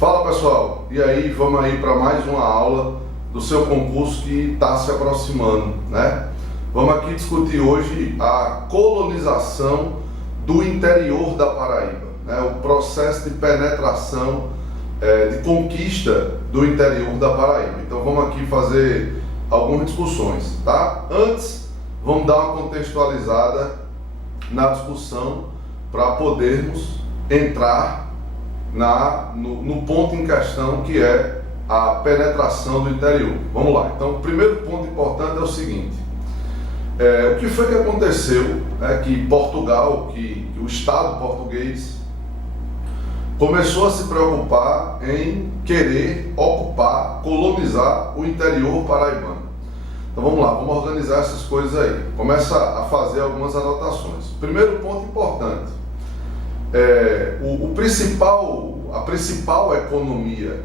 Fala pessoal, e aí vamos aí para mais uma aula do seu concurso que está se aproximando, né? Vamos aqui discutir hoje a colonização do interior da Paraíba, né? O processo de penetração, de conquista do interior da Paraíba. Então vamos aqui fazer algumas discussões, tá? Antes, vamos dar uma contextualizada na discussão para podermos entrar no ponto em questão, que é a penetração do interior. Vamos lá. Então, o primeiro ponto importante é o seguinte: o que foi que aconteceu, né, que Portugal, que o Estado português começou a se preocupar em querer ocupar, colonizar o interior paraibano. Então vamos lá, vamos organizar essas coisas aí. Começa a fazer algumas anotações. Primeiro ponto importante: a principal economia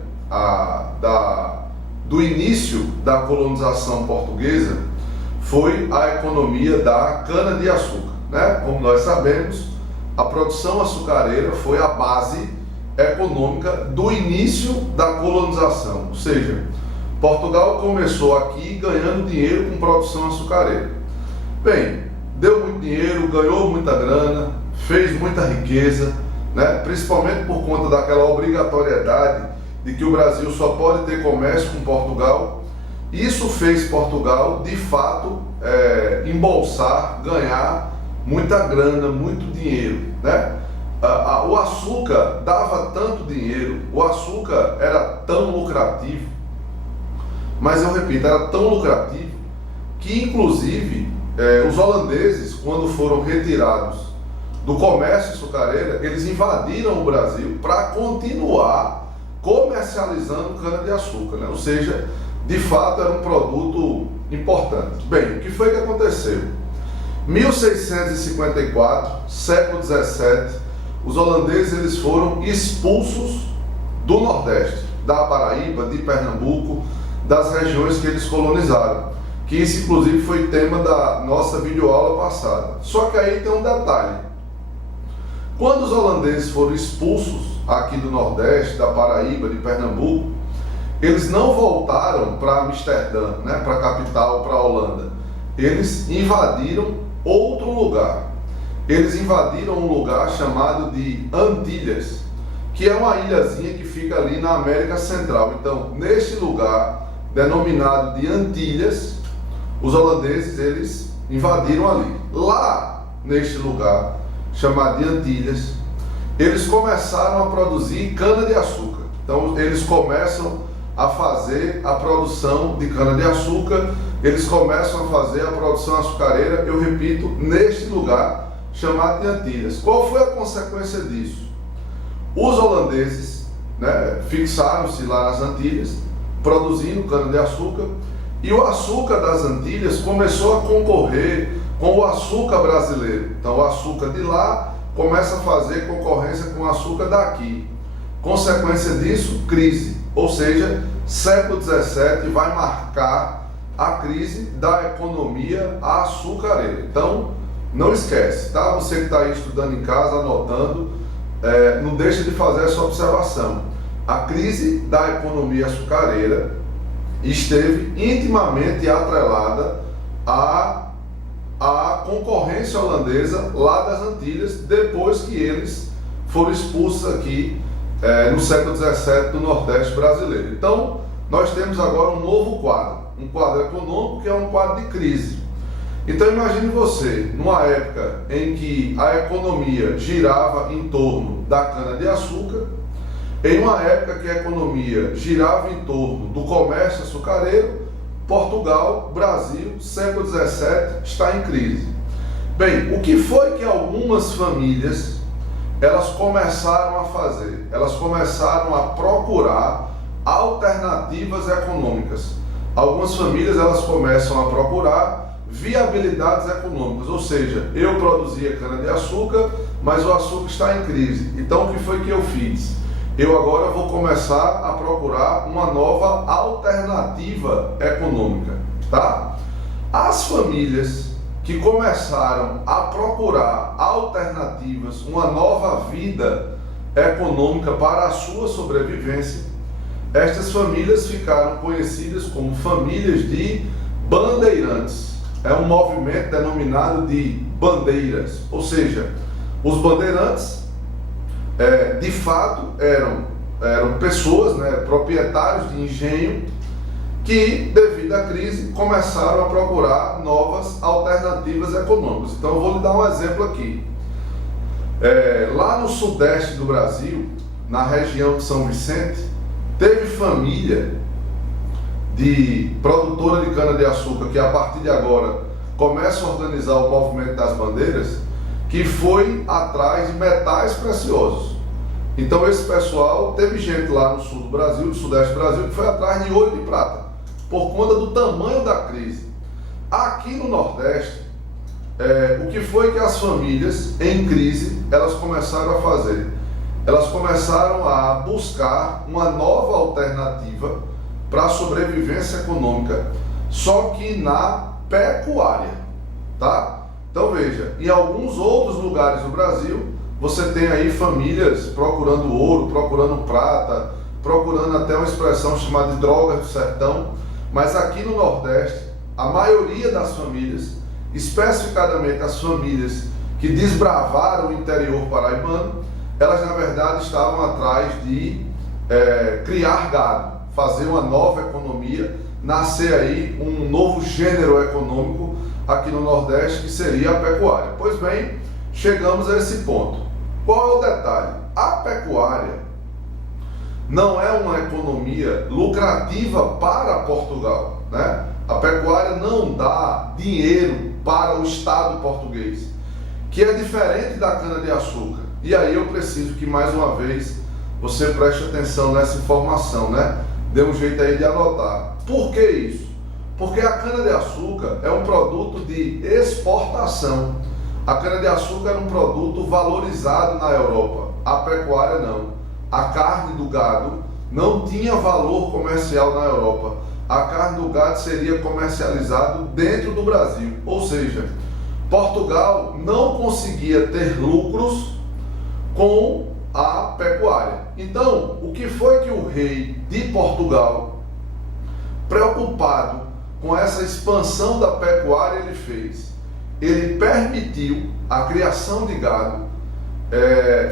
do início da colonização portuguesa foi a economia da cana-de-açúcar, né? Como nós sabemos, a produção açucareira foi a base econômica do início da colonização, ou seja, Portugal começou aqui ganhando dinheiro com produção açucareira. Bem, deu muito dinheiro, ganhou muita grana, fez muita riqueza, né? Principalmente por conta daquela obrigatoriedade de que o Brasil só pode ter comércio com Portugal. Isso fez Portugal, de fato, embolsar, ganhar muita grana, muito dinheiro, né? O açúcar dava tanto dinheiro, o açúcar era tão lucrativo, mas eu repito, era tão lucrativo que inclusive os holandeses, quando foram retirados do comércio açucareiro, eles invadiram o Brasil para continuar comercializando cana-de-açúcar, né? Ou seja, de fato era um produto importante. Bem, o que foi que aconteceu? 1654, século XVII, os holandeses eles foram expulsos do Nordeste, da Paraíba, de Pernambuco, das regiões que eles colonizaram, que isso inclusive foi tema da nossa videoaula passada. Só que aí tem um detalhe: quando os holandeses foram expulsos aqui do Nordeste, da Paraíba, de Pernambuco, eles não voltaram para Amsterdã, né, para a capital, para a Holanda. Eles invadiram outro lugar. Eles invadiram um lugar chamado de Antilhas, que é uma ilhazinha que fica ali na América Central. Então, neste lugar, denominado de Antilhas, os holandeses eles invadiram ali. Lá, neste lugar, chamado de Antilhas, eles começaram a produzir cana-de-açúcar. Então, eles começam a fazer a produção de cana-de-açúcar, eles começam a fazer a produção açucareira, eu repito, neste lugar chamado de Antilhas. Qual foi a consequência disso? Os holandeses, né, fixaram-se lá nas Antilhas, produzindo cana-de-açúcar, e o açúcar das Antilhas começou a concorrer com o açúcar brasileiro. Então o açúcar de lá começa a fazer concorrência com o açúcar daqui. Consequência disso, crise. Ou seja, século XVII vai marcar a crise da economia açucareira. Então, não esquece, tá? Você que está aí estudando em casa, anotando, não deixa de fazer essa observação. A crise da economia açucareira esteve intimamente atrelada à concorrência holandesa lá das Antilhas, depois que eles foram expulsos aqui no século XVII do Nordeste brasileiro. Então, nós temos agora um novo quadro, um quadro econômico que é um quadro de crise. Então, imagine você, numa época em que a economia girava em torno da cana-de-açúcar, em uma época que a economia girava em torno do comércio açucareiro, Portugal, Brasil, século XVII, está em crise. Bem, o que foi que algumas famílias elas começaram a fazer? Elas começaram a procurar alternativas econômicas. Algumas famílias elas começam a procurar viabilidades econômicas, ou seja, eu produzia cana-de-açúcar, mas o açúcar está em crise. Então o que foi que eu fiz? Eu agora vou começar a procurar uma nova alternativa econômica, tá? As famílias que começaram a procurar alternativas, uma nova vida econômica para a sua sobrevivência, estas famílias ficaram conhecidas como famílias de bandeirantes. É um movimento denominado de bandeiras, ou seja, os bandeirantes de fato eram pessoas, proprietários de engenho, que devido à crise começaram a procurar novas alternativas econômicas. Então eu vou lhe dar um exemplo aqui. Lá no sudeste do Brasil, na região de São Vicente, teve família de produtora de cana-de-açúcar que a partir de agora começa a organizar o movimento das bandeiras, que foi atrás de metais preciosos. Então esse pessoal, teve gente lá no sul do Brasil, no sudeste do Brasil, que foi atrás de ouro e de prata, por conta do tamanho da crise. Aqui no Nordeste, o que foi que as famílias em crise, elas começaram a fazer? Elas começaram a buscar uma nova alternativa para a sobrevivência econômica, só que na pecuária, tá? Então veja, em alguns outros lugares do Brasil, você tem aí famílias procurando ouro, procurando prata, procurando até uma expressão chamada de drogas do sertão, mas aqui no Nordeste, a maioria das famílias, especificadamente as famílias que desbravaram o interior paraibano, elas na verdade estavam atrás de criar gado, fazer uma nova economia, nascer aí um novo gênero econômico aqui no Nordeste, que seria a pecuária. Pois bem, chegamos a esse ponto. Qual é o detalhe? A pecuária não é uma economia lucrativa para Portugal, né? A pecuária não dá dinheiro para o Estado português, que é diferente da cana-de-açúcar. E aí eu preciso que mais uma vez você preste atenção nessa informação, né? Dê um jeito aí de anotar. Por que isso? Porque a cana-de-açúcar é um produto de exportação. A cana-de-açúcar era um produto valorizado na Europa. A pecuária não. A carne do gado não tinha valor comercial na Europa. A carne do gado seria comercializado dentro do Brasil. Ou seja, Portugal não conseguia ter lucros com a pecuária. Então, o que foi que o rei de Portugal, preocupado com essa expansão da pecuária, ele fez? Ele permitiu a criação de gado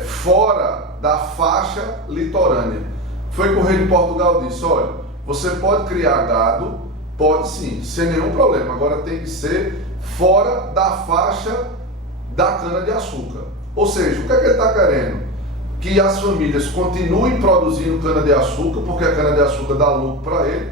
fora da faixa litorânea. Foi que o rei de Portugal disse: olha, você pode criar gado, pode sim, sem nenhum problema, agora tem que ser fora da faixa da cana-de-açúcar. Ou seja, o que é que ele está querendo? Que as famílias continuem produzindo cana-de-açúcar, porque a cana-de-açúcar dá lucro para ele,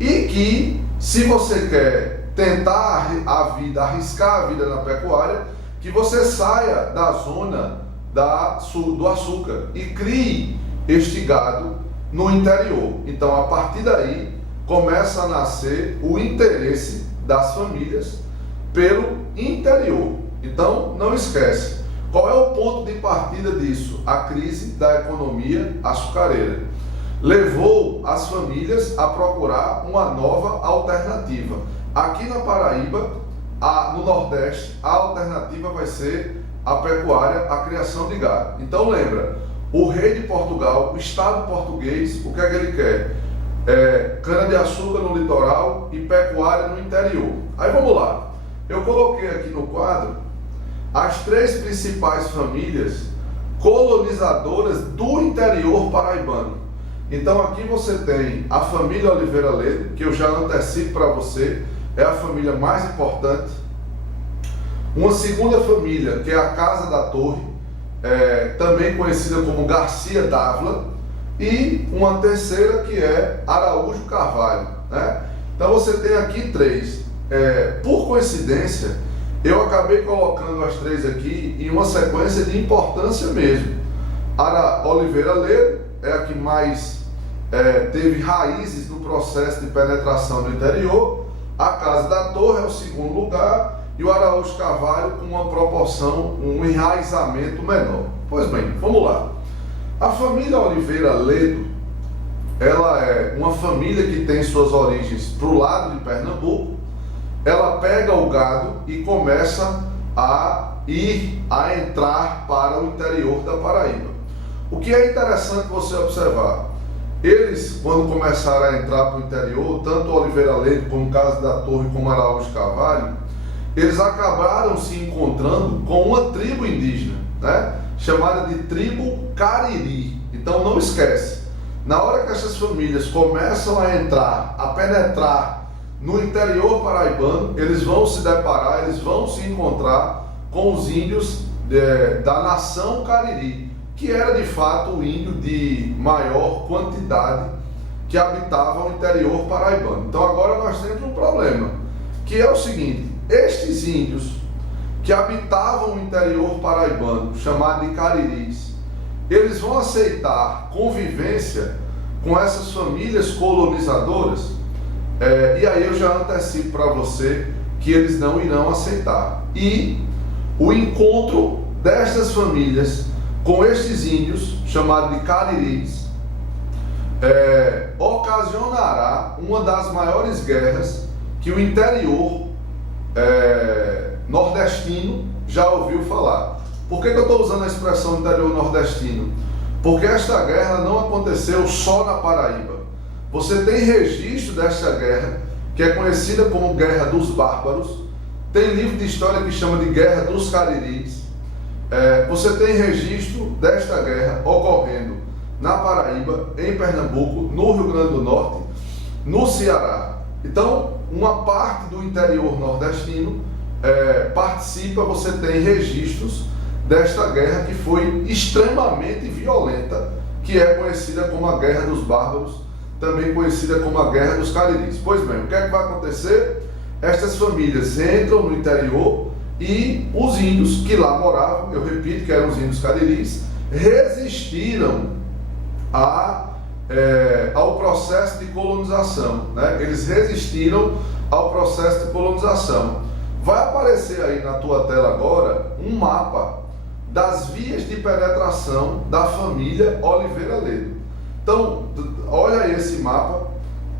e que, se você quer tentar a vida, arriscar a vida na pecuária, que você saia da zona do açúcar e crie este gado no interior. Então, a partir daí, começa a nascer o interesse das famílias pelo interior. Então, não esquece. Qual é o ponto de partida disso? A crise da economia açucareira levou as famílias a procurar uma nova alternativa. Aqui na Paraíba, no Nordeste, a alternativa vai ser a pecuária, a criação de gado. Então lembra, o rei de Portugal, o Estado português, o que é que ele quer? Cana-de-açúcar no litoral e pecuária no interior. Aí vamos lá, eu coloquei aqui no quadro as 3 principais famílias colonizadoras do interior paraibano. Então aqui você tem a família Oliveira Ledo, que eu já antecipo para você, é a família mais importante. Uma segunda família, que é a Casa da Torre, também conhecida como Garcia Dávila, e uma terceira que é Araújo Carvalho, né? Então você tem aqui 3. Por coincidência, eu acabei colocando as 3 aqui em uma sequência de importância mesmo. A Oliveira Ledo é a que mais teve raízes no processo de penetração no interior. A Casa da Torre é o segundo lugar e o Araújo Carvalho com uma proporção, um enraizamento menor. Pois bem, vamos lá. A família Oliveira Ledo, ela é uma família que tem suas origens para o lado de Pernambuco. Ela pega o gado e começa a entrar para o interior da Paraíba. O que é interessante você observar, eles, quando começaram a entrar para o interior, tanto Oliveira Leite, como Casa da Torre, como Araújo Carvalho, eles acabaram se encontrando com uma tribo indígena, né, chamada de tribo Cariri. Então não esquece, na hora que essas famílias começam a entrar, a penetrar no interior paraibano, eles vão se deparar, eles vão se encontrar com os índios da nação Cariri, que era de fato o índio de maior quantidade que habitava o interior paraibano. Então agora nós temos um problema, que é o seguinte: estes índios que habitavam o interior paraibano, chamado de Cariris, eles vão aceitar convivência com essas famílias colonizadoras? E aí eu já antecipo para você que eles não irão aceitar. E o encontro destas famílias com estes índios, chamados de Cariris, ocasionará uma das maiores guerras que o interior nordestino já ouviu falar. Por que eu estou usando a expressão interior nordestino? Porque esta guerra não aconteceu só na Paraíba. Você tem registro desta guerra, que é conhecida como Guerra dos Bárbaros. Tem livro de história que chama de Guerra dos Cariris. Você tem registro desta guerra ocorrendo na Paraíba, em Pernambuco, no Rio Grande do Norte, no Ceará. Então, uma parte do interior nordestino participa, você tem registros desta guerra que foi extremamente violenta, que é conhecida como a Guerra dos Bárbaros, também conhecida como a Guerra dos Cariris. Pois bem, o que é que vai acontecer? Estas famílias entram no interior e os índios que lá moravam, eu repito que eram os índios Cariris, resistiram ao processo de colonização, né? Eles resistiram ao processo de colonização. Vai aparecer aí na tua tela agora um mapa das vias de penetração da família Oliveira Ledo. Então, olha aí esse mapa,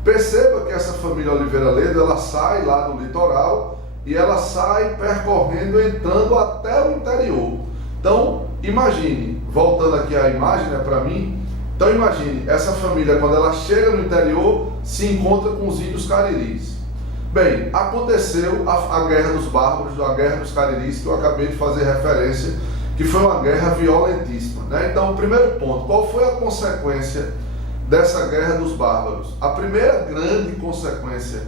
perceba que essa família Oliveira Ledo, ela sai lá do litoral e ela sai percorrendo, entrando até o interior. Então, imagine, voltando aqui a imagem, né, para mim, então imagine, essa família, quando ela chega no interior, se encontra com os índios Cariris. Bem, aconteceu a Guerra dos Bárbaros, a Guerra dos Cariris, que eu acabei de fazer referência, que foi uma guerra violentíssima, né? Então, o primeiro ponto, qual foi a consequência dessa Guerra dos Bárbaros? A primeira grande consequência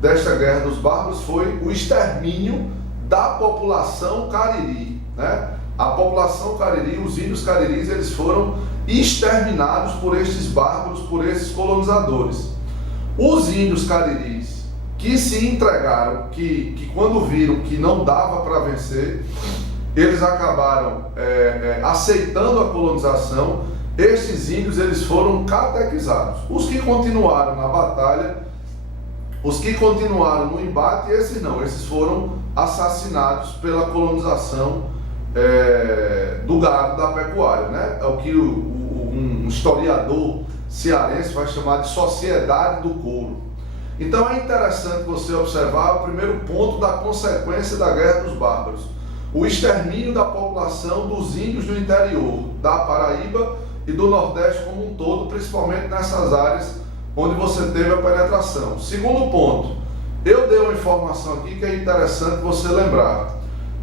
desta Guerra dos Bárbaros foi o extermínio da população Cariri, né? A população Cariri, os índios Cariris, eles foram exterminados por estes bárbaros, por esses colonizadores. Os índios Cariris que se entregaram, que quando viram que não dava para vencer, eles acabaram aceitando a colonização. Estes índios, eles foram catequizados. Os que continuaram na batalha, os que continuaram no embate, esses não, esses foram assassinados pela colonização do gado, da pecuária, né? É o que um historiador cearense vai chamar de sociedade do couro. Então é interessante você observar o primeiro ponto da consequência da Guerra dos Bárbaros: o extermínio da população dos índios do interior, da Paraíba e do Nordeste como um todo, principalmente nessas áreas onde você teve a penetração. Segundo ponto, eu dei uma informação aqui que é interessante você lembrar.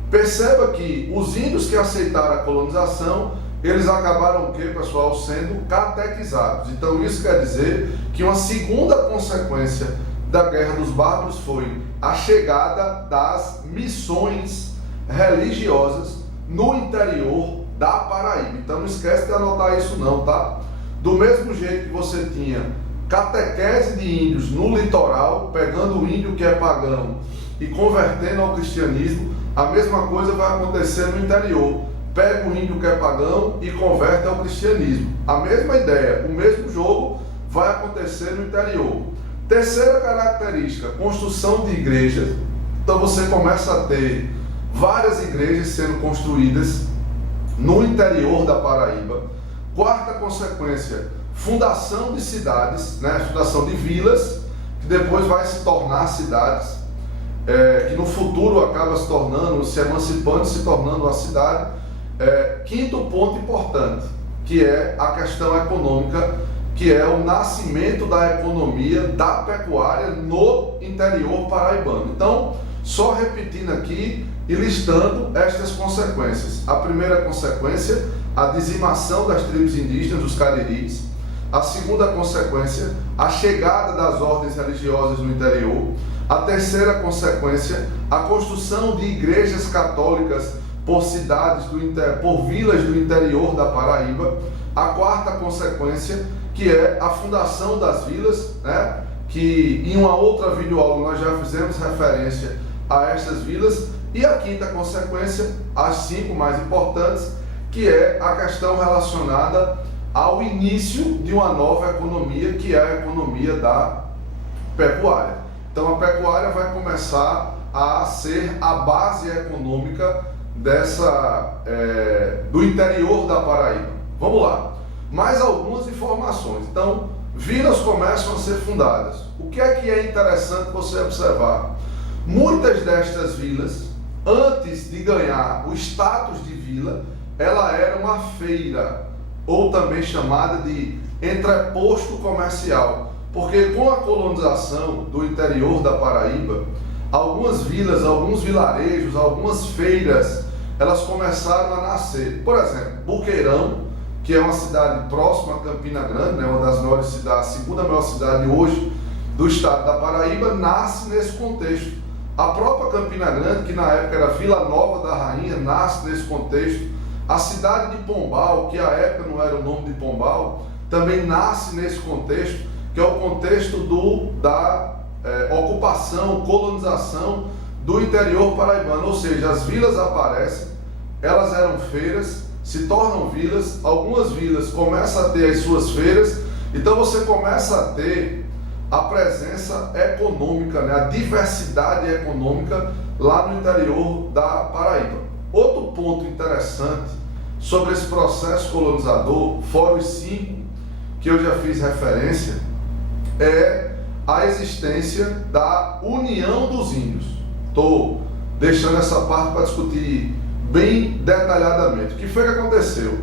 Perceba que os índios que aceitaram a colonização, eles acabaram o quê, pessoal? Sendo catequizados. Então isso quer dizer que uma segunda consequência da Guerra dos Bárbaros foi a chegada das missões religiosas no interior da Paraíba. Então não esquece de anotar isso não, tá? Do mesmo jeito que você tinha catequese de índios no litoral, pegando o índio que é pagão e convertendo ao cristianismo, a mesma coisa vai acontecer no interior. Pega o índio que é pagão e converte ao cristianismo. A mesma ideia, o mesmo jogo vai acontecer no interior. Terceira característica, construção de igrejas. Então você começa a ter várias igrejas sendo construídas no interior da Paraíba. Quarta consequência, fundação de cidades, né? Fundação de vilas, que depois vai se tornar cidades, que no futuro acaba se tornando, se emancipando, se tornando uma cidade. Quinto ponto importante, que é a questão econômica, que é o nascimento da economia da pecuária no interior paraibano. Então, só repetindo aqui e listando estas consequências. A primeira consequência, a dizimação das tribos indígenas, dos cariris. A segunda consequência, a chegada das ordens religiosas no interior. A terceira consequência, a construção de igrejas católicas por cidades por vilas do interior da Paraíba. A quarta consequência, que é a fundação das vilas, né? Que em uma outra videoaula nós já fizemos referência a estas vilas. E a quinta consequência, as 5 mais importantes, que é a questão relacionada ao início de uma nova economia, que é a economia da pecuária. Então a pecuária vai começar a ser a base econômica do interior da Paraíba. Vamos lá, mais algumas informações. Então, vilas começam a ser fundadas. O que é interessante você observar? Muitas destas vilas, antes de ganhar o status de vila, ela era uma feira, ou também chamada de entreposto comercial, porque com a colonização do interior da Paraíba, algumas vilas, alguns vilarejos, algumas feiras, elas começaram a nascer. Por exemplo, Buqueirão, que é uma cidade próxima a Campina Grande, né, uma das maiores cidades, a segunda maior cidade hoje do estado da Paraíba, nasce nesse contexto. A própria Campina Grande, que na época era Vila Nova da Rainha, nasce nesse contexto. A cidade de Pombal, que à época não era o nome de Pombal, também nasce nesse contexto, que é o contexto da ocupação, colonização do interior paraibano. Ou seja, as vilas aparecem, elas eram feiras, se tornam vilas, algumas vilas começam a ter as suas feiras, então você começa a ter a presença econômica, né, a diversidade econômica lá no interior da Paraíba. Outro ponto interessante sobre esse processo colonizador, fora os 5 que eu já fiz referência, é a existência da União dos Índios. Estou deixando essa parte para discutir bem detalhadamente. O que foi que aconteceu?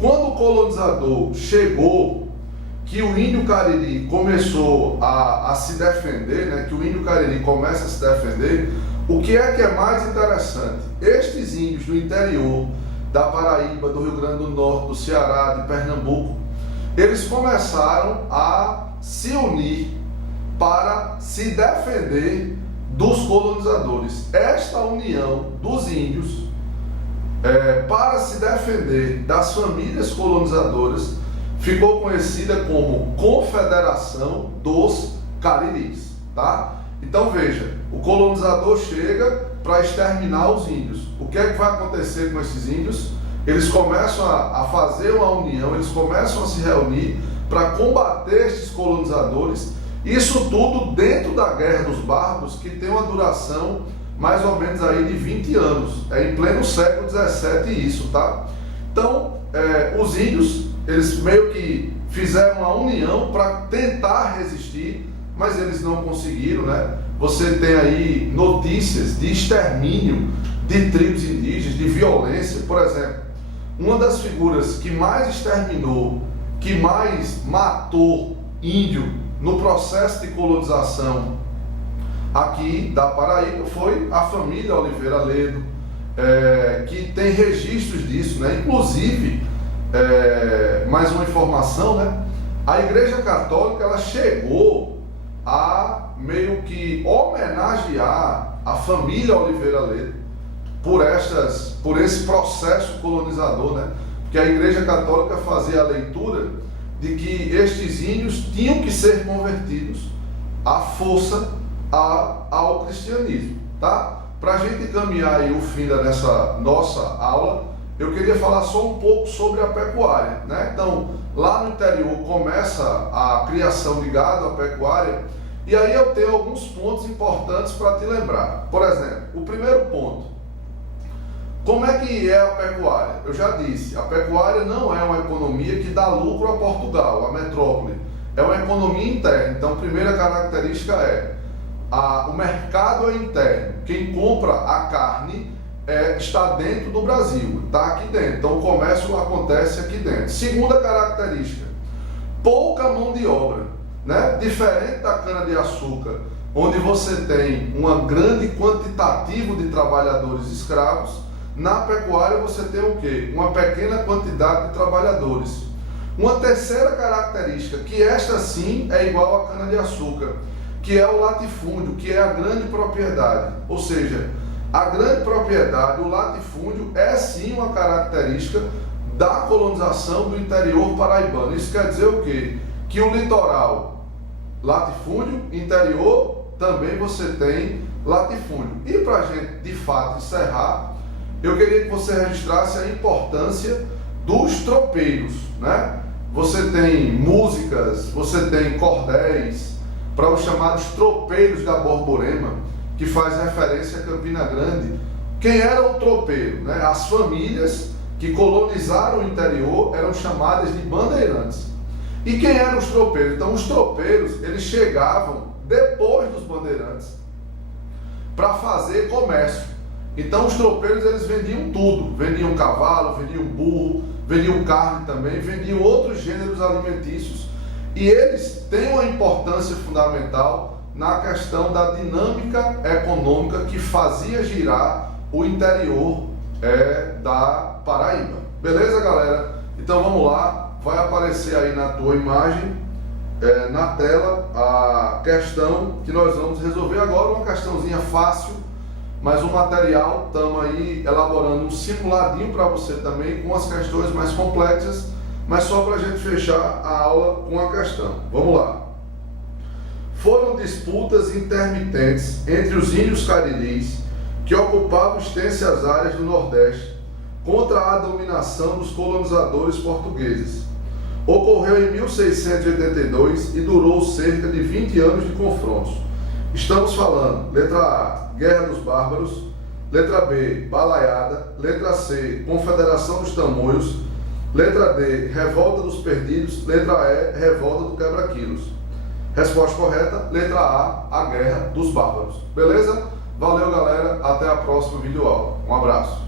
Quando o colonizador chegou, que o índio Cariri começou a se defender, né, que o índio Cariri começa a se defender, o que é mais interessante? Estes índios do interior da Paraíba, do Rio Grande do Norte, do Ceará, de Pernambuco, eles começaram a se unir para se defender dos colonizadores. Esta união dos índios para se defender das famílias colonizadoras ficou conhecida como Confederação dos Cariris, tá? Então veja, o colonizador chega para exterminar os índios. O que é que vai acontecer com esses índios? Eles começam a fazer uma união, eles começam a se reunir para combater estes colonizadores. Isso tudo dentro da Guerra dos Bárbaros, que tem uma duração mais ou menos aí de 20 anos. É em pleno século XVII isso, tá? Então, os índios, eles meio que fizeram uma união para tentar resistir, mas eles não conseguiram, né? Você tem aí notícias de extermínio de tribos indígenas, de violência. Por exemplo, uma das figuras que mais exterminou, que mais matou índio no processo de colonização aqui da Paraíba foi a família Oliveira Ledo, que tem registros disso, né? Inclusive, mais uma informação, né? A Igreja Católica, ela chegou a meio que homenagear a família Oliveira Ledo por esse processo colonizador, né? Porque a Igreja Católica fazia a leitura de que estes índios tinham que ser convertidos à força ao cristianismo, tá? Para a gente caminhar aí o fim dessa nossa aula, eu queria falar só um pouco sobre a pecuária, né? Então, lá no interior começa a criação de gado, a pecuária, e aí eu tenho alguns pontos importantes para te lembrar. Por exemplo, o primeiro ponto, como é que é a pecuária? Eu já disse, a pecuária não é uma economia que dá lucro a Portugal, a metrópole, é uma economia interna. Então, a primeira característica o mercado é interno. Quem compra a carne está dentro do Brasil, está aqui dentro. Então o comércio acontece aqui dentro. Segunda característica, pouca mão de obra, né? Diferente da cana-de-açúcar, onde você tem um grande quantitativo de trabalhadores escravos, na pecuária você tem o quê? Uma pequena quantidade de trabalhadores. Uma terceira característica, que esta sim é igual à cana-de-açúcar, que é o latifúndio, que é a grande propriedade. Ou seja, a grande propriedade, o latifúndio, é sim uma característica da colonização do interior paraibano. Isso quer dizer o quê? Que o litoral, latifúndio, interior, também você tem latifúndio. E para a gente, de fato, encerrar, eu queria que você registrasse a importância dos tropeiros, né? Você tem músicas, você tem cordéis para os chamados tropeiros da Borborema, que faz referência a Campina Grande. Quem era o tropeiro, né? As famílias que colonizaram o interior eram chamadas de bandeirantes. E quem eram os tropeiros? Então os tropeiros, eles chegavam depois dos bandeirantes para fazer comércio. Então os tropeiros, eles vendiam tudo, vendiam cavalo, vendiam burro, vendiam carne também, vendiam outros gêneros alimentícios, e eles têm uma importância fundamental na questão da dinâmica econômica que fazia girar o interior da Paraíba. Beleza, galera? Então vamos lá, vai aparecer aí na tua imagem, na tela, a questão que nós vamos resolver agora, uma questãozinha fácil, mas o material, estamos aí elaborando um simuladinho para você também, com as questões mais complexas, mas só para a gente fechar a aula com a questão. Vamos lá. Foram disputas intermitentes entre os índios cariris, que ocupavam extensas áreas do Nordeste, contra a dominação dos colonizadores portugueses. Ocorreu em 1682 e durou cerca de 20 anos de confrontos. Estamos falando, letra A, Guerra dos Bárbaros, letra B, Balaiada, letra C, Confederação dos Tamoios, letra D, Revolta dos Perdidos, letra E, Revolta do Quebra-Quilos. Resposta correta, letra A, a Guerra dos Bárbaros. Beleza? Valeu, galera, até a próxima videoaula. Um abraço.